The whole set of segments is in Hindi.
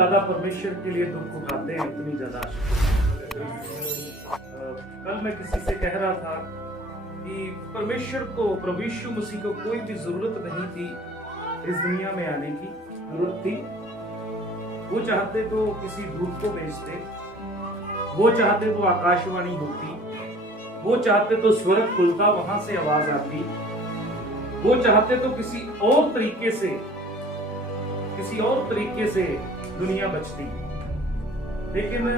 ज्यादा परमेश्वर के लिए दुख उठाते हैं उतनी ज्यादा। कल मैं किसी से कह रहा था कि परमेश्वर को, प्रभु यीशु मसीह को कोई भी जरूरत नहीं थी इस दुनिया में आने की। जरूरत थी, वो चाहते तो किसी दूत को भेजते, वो चाहते तो आकाशवाणी होती, वो चाहते तो स्वर्ग खुलता, वहां से आवाज आती, वो चाहते तो किसी और तरीके से दुनिया बचती। लेकिन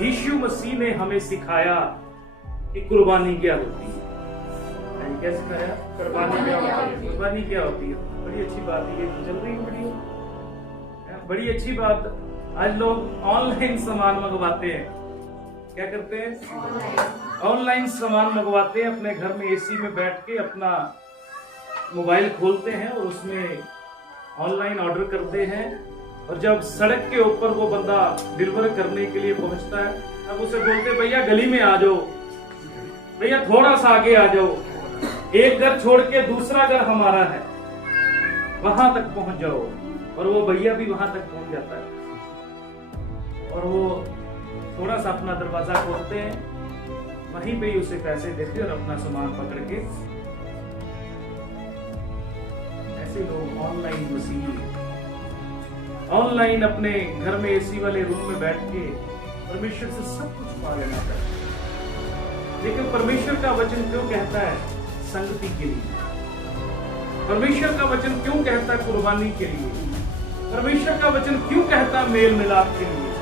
यीशु मसीह ने हमें सिखाया कि कुर्बानी क्या होती है। क्या सिखाया? कुर्बानी क्या होती है? कुर्बानी क्या होती है? बड़ी अच्छी बात है, ये चल रही वीडियो, बड़ी अच्छी बात। आज लोग ऑनलाइन सामान मंगवाते हैं। क्या करते हैं? ऑनलाइन सामान मंगवाते हैं। अपने घर में एसी में बैठ के अपना मोबाइल खोलते हैं और उसमें ऑनलाइन ऑर्डर करते हैं, और जब सड़क के ऊपर वो बंदा डिलीवर करने के लिए पहुंचता है, अब उसे बोलते भैया गली में आ जाओ, भैया थोड़ा सा आगे आ जाओ, एक घर छोड़ के दूसरा घर हमारा है, वहां तक पहुंच जाओ। और वो भैया भी वहां तक पहुंच जाता है और वो थोड़ा सा अपना दरवाजा खोलते हैं, वहीं पे ही उसे पैसे देते और अपना सामान पकड़ के। ऐसे लोग ऑनलाइन मसीह, ऑनलाइन अपने घर में एसी वाले रूम में बैठ के परमेश्वर से सब कुछ पा लेना चाहते हैं। लेकिन परमेश्वर का वचन क्यों कहता है संगति के लिए? परमेश्वर का वचन क्यों कहता है कुर्बानी के लिए? परमेश्वर का वचन क्यों कहता है मेल मिलाप के लिए?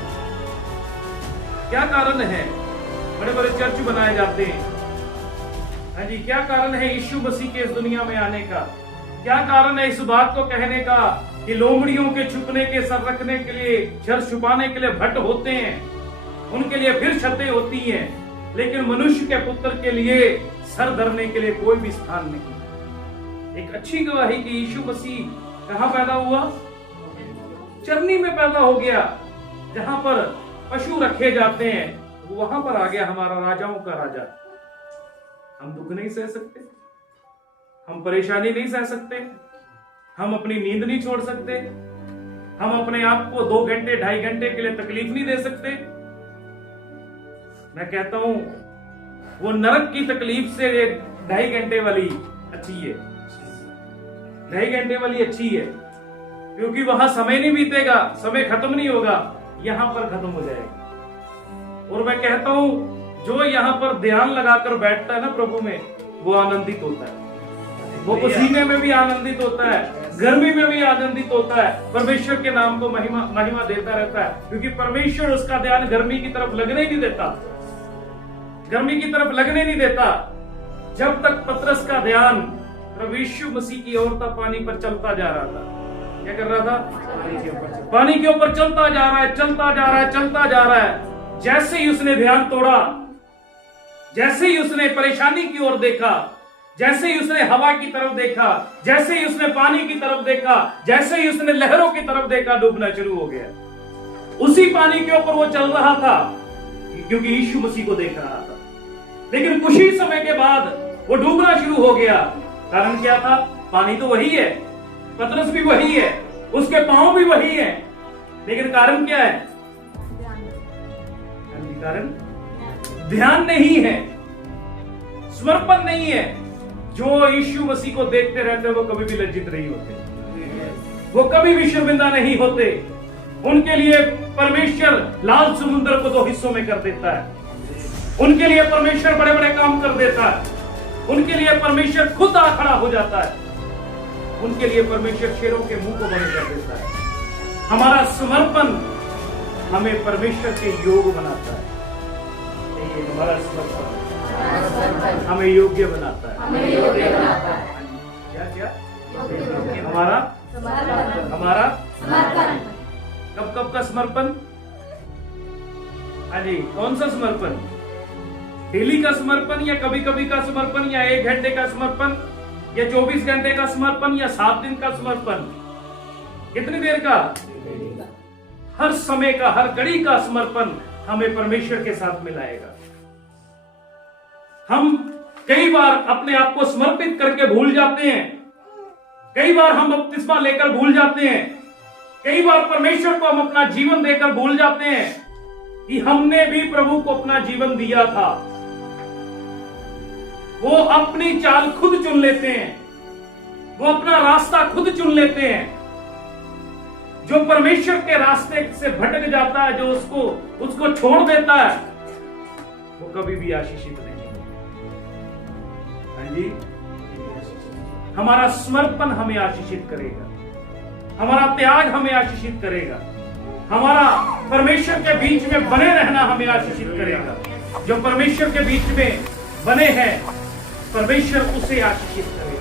क्या कारण है बड़े बड़े चर्च बनाए जाते हैं? हाँ जी, क्या कारण है यीशु मसीह के इस दुनिया में आने का? क्या कारण है इस बात को कहने का कि लोमड़ियों के छुपने के, सर रखने के लिए, छर छुपाने के लिए भट्ट होते हैं, उनके लिए फिर छतें होती हैं, लेकिन मनुष्य के पुत्र के लिए सर धरने के लिए कोई भी स्थान नहीं। एक अच्छी गवाही कि यीशु मसीह कहां पैदा हुआ? चरनी में पैदा हो गया। जहां पर पशु रखे जाते हैं वहां पर आ गया हमारा राजाओं का राजा। हम दुख नहीं सह सकते, हम परेशानी नहीं सह सकते, हम अपनी नींद नहीं छोड़ सकते, हम अपने आप को 2 घंटे 2.5 घंटे के लिए तकलीफ नहीं दे सकते। मैं कहता हूं वो नरक की तकलीफ से 2.5 घंटे वाली अच्छी है, 2.5 घंटे वाली अच्छी है, क्योंकि वहां समय नहीं बीतेगा, समय खत्म नहीं होगा, यहां पर खत्म हो जाएगा। और मैं कहता हूं जो यहां पर ध्यान लगाकर बैठता है ना प्रभु में, वो आनंदित होता है, वो पसीने में भी आनंदित होता है, गर्मी में भी आनंदित होता है, परमेश्वर के नाम को महिमा देता रहता है, क्योंकि परमेश्वर उसका ध्यान गर्मी की तरफ लगने नहीं देता, गर्मी की तरफ लगने नहीं देता। जब तक पतरस का ध्यान प्रभु यीशु मसीह की ओर था, पानी पर चलता जा रहा था। क्या कर रहा था? पानी के ऊपर चलता जा रहा है, चलता जा रहा है, चलता जा रहा है। जैसे ही उसने ध्यान तोड़ा, जैसे ही उसने परेशानी की ओर देखा, जैसे ही उसने हवा की तरफ देखा, जैसे ही उसने पानी की तरफ देखा, जैसे ही उसने लहरों की तरफ देखा, डूबना शुरू हो गया। उसी पानी के ऊपर वो चल रहा था क्योंकि यीशु मसीह को देख रहा था, लेकिन कुछ ही समय के बाद वो डूबना शुरू हो गया। कारण क्या था? पानी तो वही है, पतरस भी वही है, उसके पांव भी वही है, लेकिन कारण क्या है? कारण ध्यान नहीं है, समर्पण नहीं है। जो यीशु मसीह को देखते रहते हैं वो कभी भी लज्जित नहीं होते, वो कभी भी शर्मिंदा नहीं होते। उनके लिए परमेश्वर लाल समुद्र को 2 हिस्सों में कर देता है, उनके लिए परमेश्वर बड़े बड़े काम कर देता है, उनके लिए परमेश्वर खुद आ खड़ा हो जाता है, उनके लिए परमेश्वर शेरों के मुंह को बंद कर देता है। हमारा समर्पण हमें परमेश्वर के योग बनाता है। हमारा समर्पण हमें योग्य बनाता है। क्या क्या? हमारा कब का समर्पण? हाँ जी, कौन सा समर्पण? डेली का समर्पण, या कभी कभी का समर्पण, या 1 घंटे का समर्पण, या 24 घंटे का समर्पण, या 7 दिन का समर्पण? कितनी देर का? हर समय का, हर घड़ी का समर्पण हमें परमेश्वर के साथ मिलाएगा। हम कई बार अपने आप को समर्पित करके भूल जाते हैं, कई बार हम बपतिस्मा लेकर भूल जाते हैं, कई बार परमेश्वर को हम अपना जीवन देकर भूल जाते हैं कि हमने भी प्रभु को अपना जीवन दिया था। वो अपनी चाल खुद चुन लेते हैं, वो अपना रास्ता खुद चुन लेते हैं। जो परमेश्वर के रास्ते से भटक जाता है, जो उसको छोड़ देता है, वो कभी भी आशीषित नहीं होता। हाँ जी, हमारा समर्पण हमें आशीषित करेगा, हमारा त्याग हमें आशीषित करेगा, हमारा परमेश्वर के बीच में बने रहना हमें आशीषित करेगा। जो परमेश्वर के बीच में बने हैं, परमेश्वर उसे आशीषित करेगा।